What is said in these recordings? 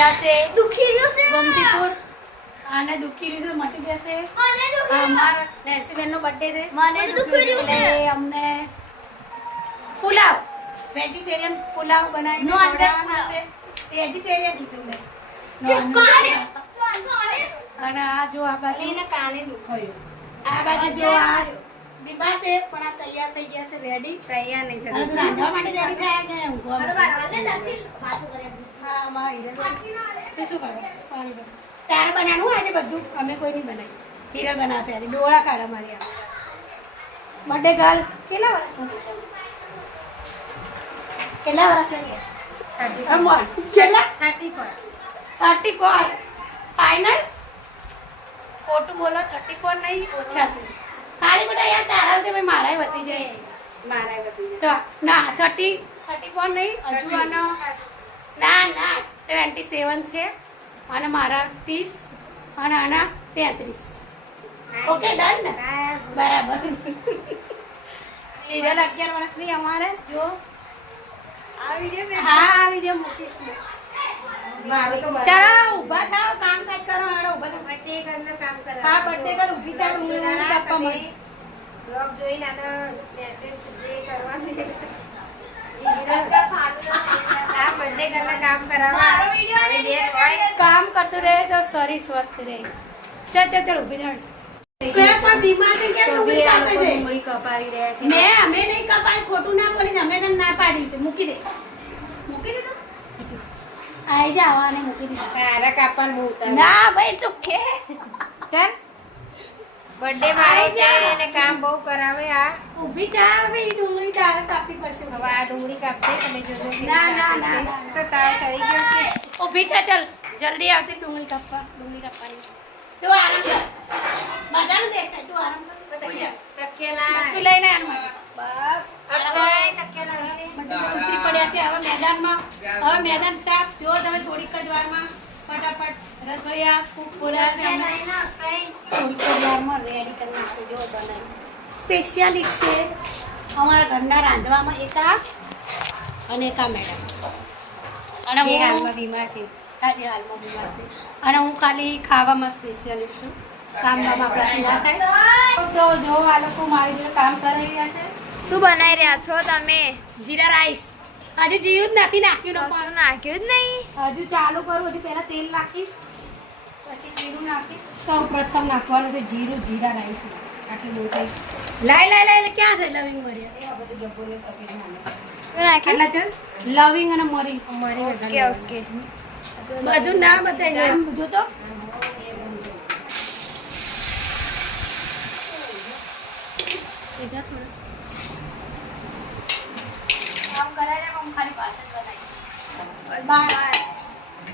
જશે દુખી રહ્યું છે ગમતીપુર આને દુખી રહ્યું છે મટી જશે અમારા નેન્સીબેન નો બર્થડે છે મને દુખી રહ્યું છે એટલે અમને પુલાવ વેજીટેરિયન પુલાવ બનાવીને Non-veg ખવડાવવાના છે વેજીટેરિયન કીધું મેં અને આ જો આ બાજુ કાને દુખાયું આ બાજુ જો આ બીમાર છે પણ આ તૈયાર થઈ ગયા છે રેડી તૈયાર નહીં અને તું રાંધવા માટે રેડી થયા કે ઊંઘવા માટે? થયું હા અમારા હિરલ તું શું કરો પાણી ભર તારે બનાવવાનું આજે બધું અમે કોઈ નહીં બનાવી હિરલ બનાવશે આજે ડોળા કાઢા મારી આ બર્થડે ગર્લ કેટલા વર્ષ કેટલા વર્ષ કેટલા 34 ફાઇનલ ખોટું બોલો 34 નહીં ઓછા છે ખાલી બેટા યાર તારા કે ભાઈ મારાય વધી જાય તો ના 34 નહીં હજુ આનો ના 27 છે અને મારા 30 અને આના 33 ઓકે ડન ને બરાબર હિરલ 11 વર્ષની અમારે જો આ વિડિયો હા આ વિડીયો મૂકીશ મેં. ચાલો ઊભા થાવ કામ કાજ કરો હેડો ઊભા થાવ બર્થડે ઘરનું કામ કરે હા બર્થડે કર ઊભી થાવ ડુંગળી કાપવા મળે બ્લોગ જોઈને આનો મેસેજ જે કરવાનું આ બર્થડે ઘરના કામ કરાવવા મારો વિડિયો કામ કરતું રહે તો શરીર સ્વસ્થ રહે ચલ ઊભી થાવ કોઈ પણ બીમાર છે કે ડુંગળી કાપે છે ડુંગળી કપાવી રહ્યા છે મેં અમે નહીં કપાય ખોટું ના બોલી અમે તને ના પાડી છે મૂકી દે તો આઈ જા આવાને મૂકી દીધું તારા કાપવાનું હું ઉતારું ના ભાઈ તું કે ચાલ બર્થડે મારો છે અને કામ બહુ કરાવે આ ઊભી થા ભાઈ ડુંગળી તારે કાપવી પડશે હવે આ ડુંગળી કાપશે તમે જોજો કેવી ના, ના, કાપશે. ના, ના. તો તાવ ચડી ગયો છે ઊભી થા ચાલ જલ્દી આવતી ડુંગળી કાપવાની તું આરામ કર બધાનું દેખાય તું આરામ કર કોઈ જા તકેલા તું લઈને આનું માટે અક્ષય તકેલા ઉતરી પડ્યા છે હવે મેદાનમાં હવે મેદાન સાફ જો તમે થોડીક જ વારમાં ફટાફટ રસોઈયા ખૂબ બોલાવે થોડીક જ વારમાં રેડી કરી નાખો જો બનાવી સ્પેશિયાલિટ છે અમારા ઘરના રાંધવામાં એકા અને એકા મેડમ અને જે હું હાલમાં બીમાર છે આજે હાલમાં બીમાર છે અને હું ખાલી ખાવામાં સ્પેશિયાલિસ્ટ છું કામમાં આપણાથી ના થાય તો જો આ લોકો મારી જોડે કામ કરી રહ્યા છે શું બનાવી રહ્યા છો તમે જીરા રાઈસ હજુ જીરું જ નથી નાખ્યું કશું પણ નાખ્યું જ નહીં હજુ ચાલુ કરું હજુ પહેલા તેલ નાખીશ પછી જીરું નાખીશ સૌ પ્રથમ નાખવાનું છે જીરું જીરા રાઈસ આટલું બહુ થઈ લાય ક્યાં છે લવિંગ મળ્યા શું નાખ્યું એટલા ચાલ લવિંગ અને મરી ઓકે ઓકે બધું ના બતાવી જો તો કામ કરાય ને હું ખાલી ભાત જ બનાવીશ.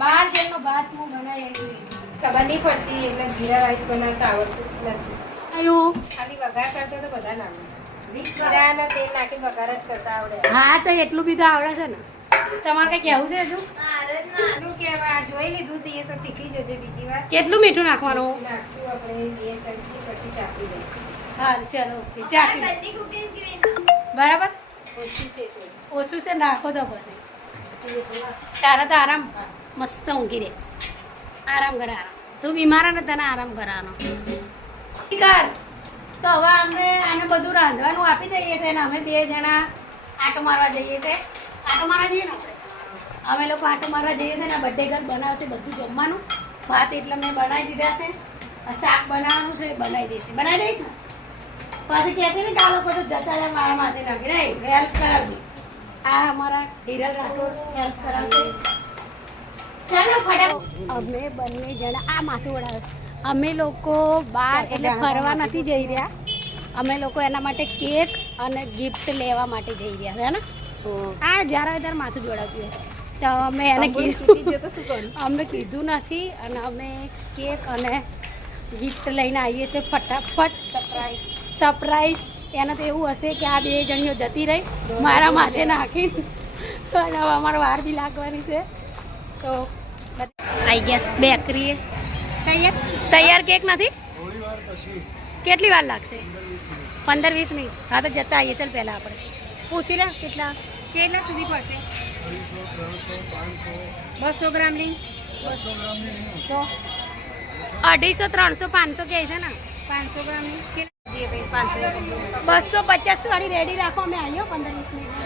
બહાર જઈને ભાત હું બનાવી આવી. ખબર નહીં પડતી એટલે જીરા રાઈસ બનાવતા આવડતું નથી આયો ખાલી વઘાર કરતા તો બધા નામે જીરા અને તેલ નાખી વઘાર જ કરતા આવડે હા તો એટલું બધું આવડે છે ને તમારે કઈ કહેવું છે હજુ શું કહેવાય જોઈ લીધું તો એ તો શીખી જશે બીજી વાર કેટલું મીઠું નાખવાનું નાખશું આપણે 2 ચમચી પછી ચાપી દઈશું હા ચલો ઓકે ચાખી બરાબર ઓછું છે તો ઓછું છે નાખો તો પછી તારા તો આરામ મસ્ત ઊંઘી દે આરામ કર આરામ તું બીમાર ને તને આરામ કરવાનો કર તો હવે અમે આને બધું રાંધવાનું આપી દઈએ છીએ ને અમે 2 જણા આટો મારવા જઈએ છીએ આટો મારવા જઈએ ને આપણે અમે લોકો આટો મારવા જઈએ છીએ ને બર્થડે ઘર બનાવશે બધું જમવાનું ભાત એટલે મેં બનાવી દીધા છે શાક બનાવવાનું છે એ બનાવી દઈશ બનાવી દઈશ ને પછી કહે છે ને કે આ લોકો તો જતા રહ્યા મારા માથે નાખી નહીં હેલ્પ કરાવજે આ અમારા હિરલ રાઠોડ હેલ્પ કરાવશે ચાલો ફટાફટ અમે બંને જણા આ માથું વડાવે અમે લોકો બહાર એટલે ફરવા નથી જઈ રહ્યા અમે લોકો એના માટે કેક અને ગિફ્ટ લેવા માટે જઈ રહ્યા છે ને આ જ્યારે માથું જોડાવતું હોય તો અમે એને કીધું અમે કીધું નથી અને અમે કેક અને ગિફ્ટ લઈને આવીએ છીએ ફટાફટ સરપ્રાઈઝ એને તો એવું હશે કે આ 2 જણીઓ જતી રહી મારા માથે નાખી અને હવે અમારો વાર બી લાગવાની છે તો આવી ગયા બેકરીએ તૈયાર કેક નથી કેટલી વાર લાગશે 15-20 મિનિટ હા તો જતા આવીએ ચાલ પહેલાં આપણે પૂછી લે કેટલા સુધી પડશે 200 ગ્રામની તો 250, 300, 500 કહે છે ને 500 ગ્રામની જે ભાઈ 500 250 વાળી રેડી રાખો અમે આવ્યો 15-20 મિનિટ.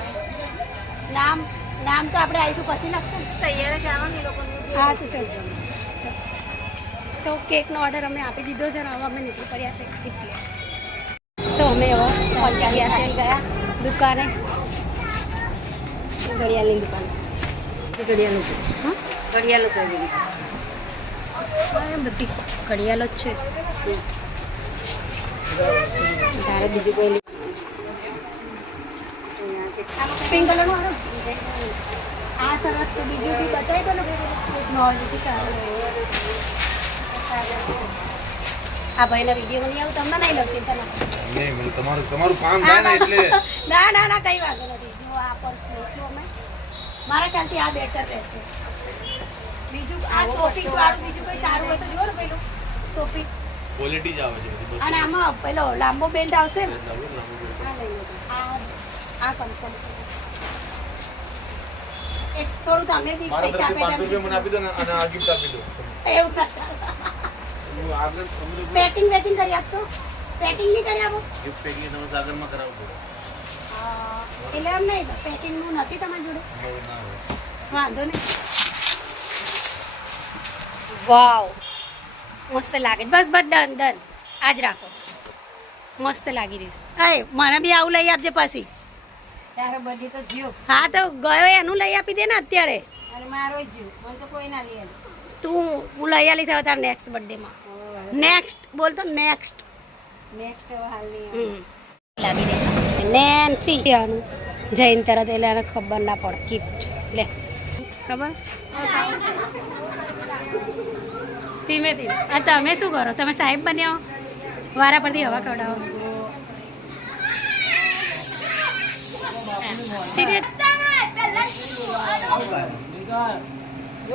નામ તો આપણે આવીશું પછી લાગશે ને. તૈયાર જ આવવાનું એ લોકોનું હા તો ચલો તો કેકનો ઓર્ડર અમે આપી દીધો છે ને હવે અમે નીકળી પડ્યા છે એટલે તો અમે હવે પહોંચી ગયા દુકાને ઘડિયાળની દુકાન ઘડિયાળનું છે હા ઘડિયાળનું છે બધી ઘડિયાળો જ છે. તારે બીજું કોઈ પિંક કલરનું આવે આ સરસ તો બીજું બી બતાવી દો ને એક નોવેલ્ટી સારું. આ ભાઈના વિડીયો નહીં આવું તમને નહીં લઉં ચિંતા ના તમારું કામ થાય ને એટલે ના ના ના કઈ વાંધો નથી. જો આ પર્સ લઈશું અમે મારા ખ્યાલથી આ બેટર રહેશે. બીજું આ શોપિંગ વાળું બીજું કોઈ સારું હોય તો જુઓ ને પેલું શોપિંગ ક્વોલિટી જ આવે છે બધી બસ. અને આમાં પેલો લાંબો બેલ્ટ આવશે ને લાવો. આ લઈ લો આ કન્ફર્મ છે. એક થોડું તમે બી મારા પૈસા તરફથી આપે 500 રૂપિયા મને આપી દો ને અને આ gift આપી દો. એવું ના ચાલે. હું આગળ સમજો પેકિંગ વેકિંગ કરી આપશો? પેકિંગ નહીં કરી આપો? gift packing તમે સાગરમાં કરાવવું પડે. એટલે એમ નહીં પેકિંગનું નથી તમારી જોડે હવે ના આવે. વાંધો નહીં. વાવ મસ્ત લાગે છે. બસ બસ ડન ડન આજ રાખો મસ્ત લાગી રહ્યું છે. અરે મને બી આવું લઈ આપજે પછી. તારે બધી તો જીવ હા તો ગયો એનું લઈ આપી દે ને અત્યારે. અને મારો જીવ મને તો કોઈ ના લે તું હું લઈ આવીશ હવે તારા નેક્સ્ટ બર્થડેમાં. નેક્સ્ટ બોલ તો નેક્સ્ટ. નેક્સ્ટ હાલ નહીં લાગી રહે નેન્સી આનું જૈન તરત એટલે એને ખબર ના પડે ગિફ્ટ લે ખબર ધીમે ધીમે. આ તમે શું કરો? તમે સાહેબ બન્યા હો? વારા પરથી હવા કઢાવો. સિરિયસ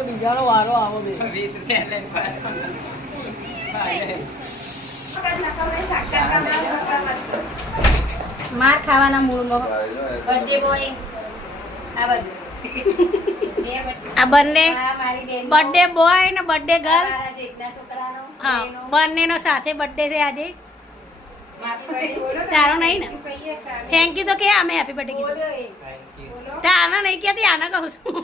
બીજાનો વારો આવો બે માર ખાવાના મૂળમાં બર્થડે બોય આ બાજુ આ બંને આ મારી બેન બર્થડે બોય ને બર્થડે ગર્લ મારા જેઠના છોકરાનો હા બંનેનો સાથે બર્થડે છે આજે. તારો નહીં ને? થેન્ક યુ તો કે અમે હેપી બર્થડે કીધું. તે આના નહીં કહેતી આના કહું છું.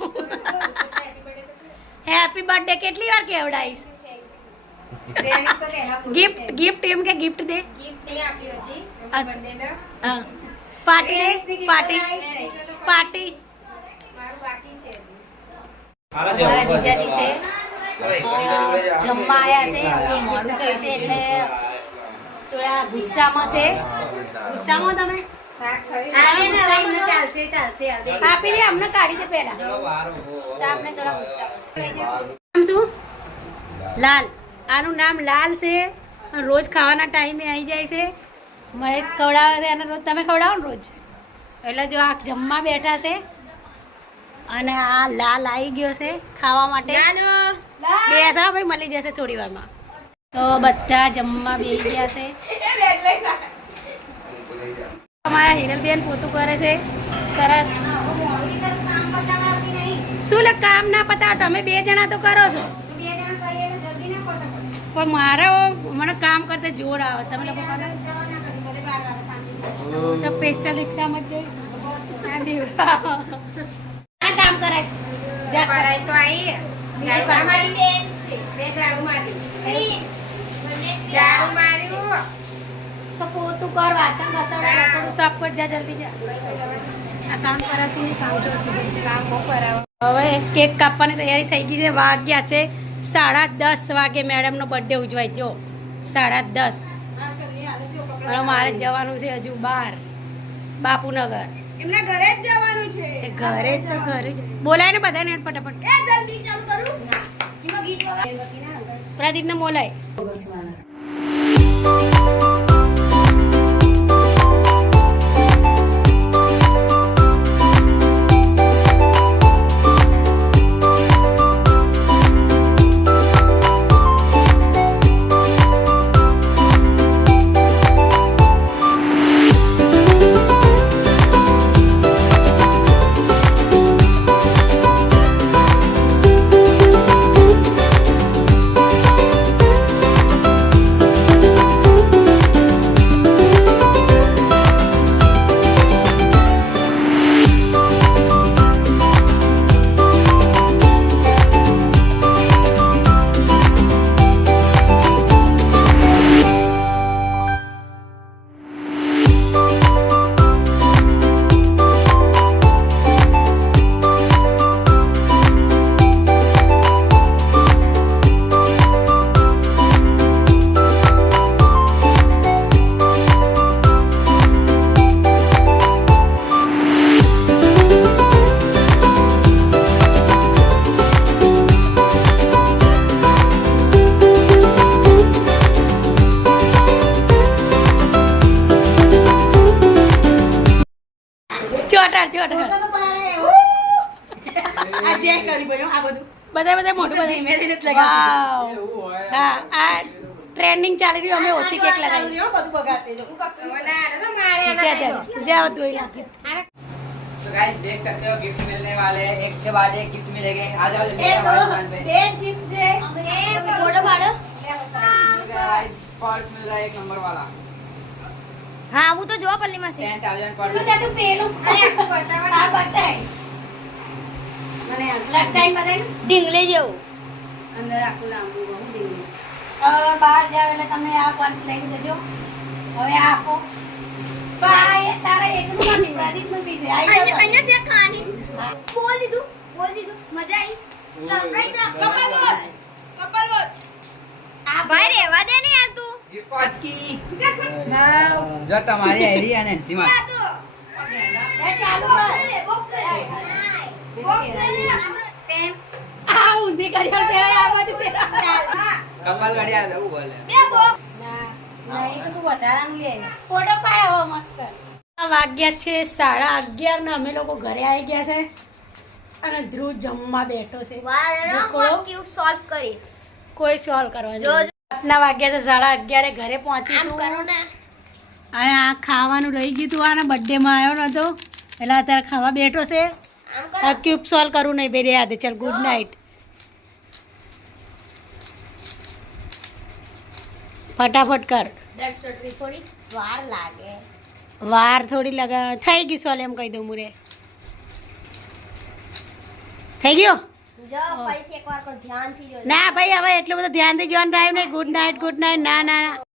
હેપી બર્થડે કેટલી વાર કેવડાવીશ? ગિફ્ટ ગિફ્ટ એમ કે ગિફ્ટ દે. હા પાર્ટી દે પાર્ટી પાર્ટી. મારા જીજાજી છે જમવા આવ્યા છે. હવે મોડું થયું છે એટલે થોડા ગુસ્સામાં છે. ગુસ્સામાં તમે ચાલશે ચાલશે આપી દે અમને કાઢી દે પહેલા તો આપણે થોડા ગુસ્સામાં છે. નામ શું? લાલ. આનું નામ લાલ છે. રોજ ખાવાના ટાઈમે આવી જાય છે. મહેશ ખવડાવે છે અને રોજ તમે ખવડાવો ને રોજ એટલે જો આ જમવા બેઠા છે અને આ લાલ આવી ગયો છે ખાવા માટે. બેઠા ભાઈ મળી જશે થોડી વારમાં. તો બધા જમવા બેસી ગયા છે. અમારા હિરલબેન પોતું કરે છે સરસ. શું લે કામ ના પતાવો તમે બે જણા તો કરો છો પણ મારે મને કામ કરતા જોર આવે. તમે લોકો કરો તો સ્પેશિયલ રિક્ષામાં જ જઈ કામ કરાય. તો આવી મારી બેન છે બે ઝાડુ માર્યું તો પોતું કર વાસણ ઘસડા રસોડું સાફ કર જા જલ્દી જા. આ કામ કરાવતી હું કામ જોશે. કામ બહુ કરાવો હવે કેક કાપવાની તૈયારી થઈ ગઈ છે. વાગ્યા છે 10:30 વાગે. મેડમનો બર્થડે ઉજવાય જો 10:30. હવે મારે જવાનું છે હજુ બહાર બાપુનગર. એમના ઘરે જ જવાનું છે ઘરે જ તો ઘરે જ બોલાય ને બધાને ફટાફટ. જલ્દી ચાલુ કરું એમાં ગીત વગર પ્રદીપને બોલાય. ગોટ ફોટો તો પાડે. આ જે કરી ભાઈ આ બધું બધા મોટું બધા ધીમે ધીમે જ લગાવી વાવ હા આ ટ્રેન્ડિંગ ચાલી રહ્યું અમે ઓછી કેક લગાવી બધું બગાડશે જો હું કશું જાઓ ધોઈ નાખી तो गाइस देख सकते हो गिफ्ट मिलने वाले हैं एक के बाद एक गिफ्ट मिलेंगे आ जाओ जल्दी એ તો हमारी दुकान पे બે gift છે ફોટો પાડો गाइस पर्स मिल रहा है एक नंबर वाला હા હું તો જોવા પલ્લીમાં છે 10,000 पर તું તું પેલું અરે આખું બતાવવા આ બતાય મને લટાઈ બતાય ઢીંગલે જેવું અંદર આખું લાંબુ બહુ દીવું હવે બહાર જાવ એટલે તમે આ પર્સ લઈ જજો હવે આ આપો બાય તારે એકનું નથી પ્રદીપનું દીધે આવી જાવ અહીંયા છે ખાની હા. બોલ દીધું મજા આવી સરપ્રાઈઝ રાખ કપલ વોચ આ ભાઈ રેવા દે ને યાર તું गिफ्ट वॉच की વાવ जो तुम्हारी आईडी है नैन्सी मार એ ચાલુ કર આ ઊંધી કર્યો છે આ બાજુ પેલા कपल बढ़िया है वो बोले ના નહીં તો તું વધારાનું લે ફોટો પાડો મસ્ત આ વાગ્યા છે 11:30 ને અમે લોકો ઘરે આવી ગયા છે અને ધ્રુવ જમવા બેઠો છે ઢોકળો ક્યુબ સોલ્વ કરીશ કોઈ સોલ્વ કરવા જોઈએ રાતના વાગ્યા છે 11:30 ઘરે આમ પહોંચીશું કરો ને અને આ ખાવાનું રહી ગયું હતું આને બર્થડેમાં આવ્યો નતો એટલે અત્યારે ખાવા બેઠો છે આમ કરો આ ક્યુબ સોલ્વ કરું નહીં બેરે યાદ ચાલ ગુડ નાઇટ ફટાફટ કર દસ ચોટરી થોડી વાર લાગે વાર થોડી લગા થઈ ગયું સોલ એમ કહી દઉં મુરે થઈ ગયો જો ફરીથી એકવાર પર ધ્યાનથી જોજો ના ભાઈ હવે એટલું બધું ધ્યાનથી જોવાનું રહ્યું નહીં ગુડ નાઇટ ના ના ના